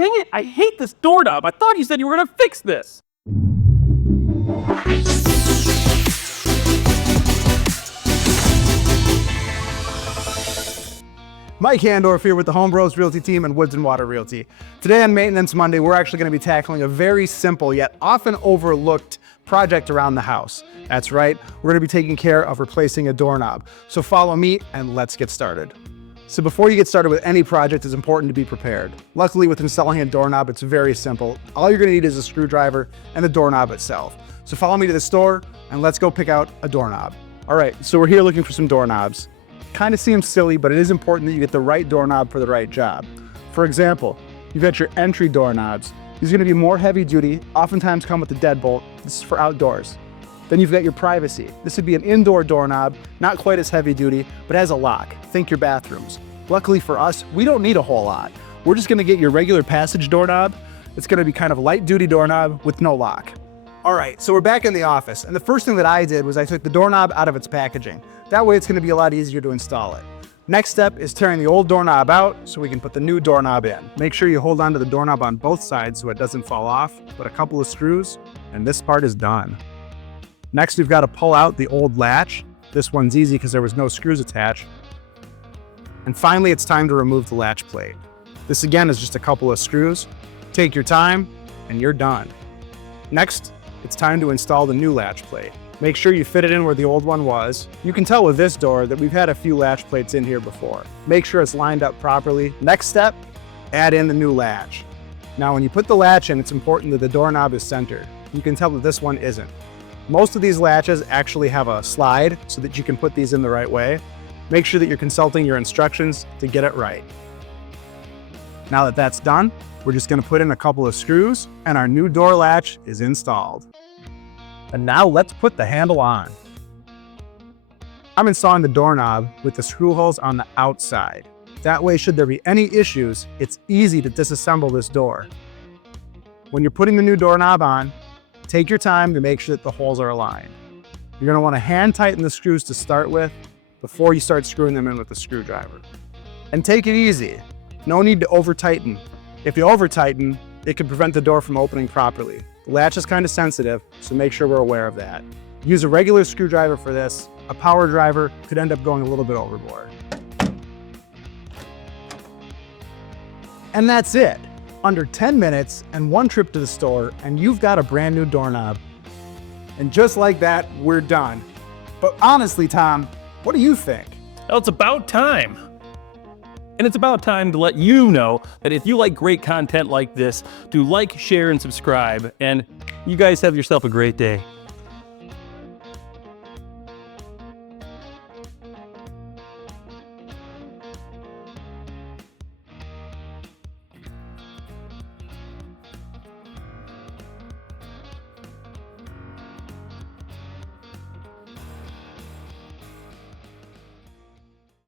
dang it, I hate this doorknob. I thought you said you were gonna fix this. Mike Handorf here with the Home Bros Realty team and Woods & Water Realty. Today on Maintenance Monday, we're actually going to be tackling a very simple yet often overlooked project around the house. That's right, we're going to be taking care of replacing a doorknob. So follow me and let's get started. So before you get started with any project, it's important to be prepared. Luckily, with installing a doorknob, it's very simple. All you're going to need is a screwdriver and the doorknob itself. So follow me to the store and let's go pick out a doorknob. All right, so we're here looking for some doorknobs. Kind of seems silly, but it is important that you get the right doorknob for the right job. For example, you've got your entry doorknobs. These are going to be more heavy duty, oftentimes come with a deadbolt. This is for outdoors. Then you've got your privacy. This would be an indoor doorknob, not quite as heavy duty, but has a lock. Think your bathrooms. Luckily for us, we don't need a whole lot. We're just going to get your regular passage doorknob. It's going to be kind of a light duty doorknob with no lock. All right, so we're back in the office, and the first thing that I did was I took the doorknob out of its packaging. That way it's going to be a lot easier to install it. Next step is tearing the old doorknob out so we can put the new doorknob in. Make sure you hold on to the doorknob on both sides so it doesn't fall off, put a couple of screws, and this part is done. Next, we've got to pull out the old latch. This one's easy because there was no screws attached. And finally, it's time to remove the latch plate. This again is just a couple of screws. Take your time, and you're done. Next, it's time to install the new latch plate. Make sure you fit it in where the old one was. You can tell with this door that we've had a few latch plates in here before. Make sure it's lined up properly. Next step, add in the new latch. Now when you put the latch in, it's important that the doorknob is centered. You can tell that this one isn't. Most of these latches actually have a slide so that you can put these in the right way. Make sure that you're consulting your instructions to get it right. Now that that's done, we're just going to put in a couple of screws and our new door latch is installed. And now let's put the handle on. I'm installing the doorknob with the screw holes on the outside. That way, should there be any issues, it's easy to disassemble this door. When you're putting the new doorknob on, take your time to make sure that the holes are aligned. You're going to want to hand tighten the screws to start with before you start screwing them in with the screwdriver. And take it easy. No need to over tighten. If you over tighten, it can prevent the door from opening properly. The latch is kind of sensitive, so make sure we're aware of that. Use a regular screwdriver for this. A power driver could end up going a little bit overboard. And that's it. Under 10 minutes and one trip to the store, and you've got a brand new doorknob. And just like that, we're done. But honestly, Tom, what do you think? Well, it's about time. And it's about time to let you know that if you like great content like this, do like, share, and subscribe. And you guys have yourself a great day.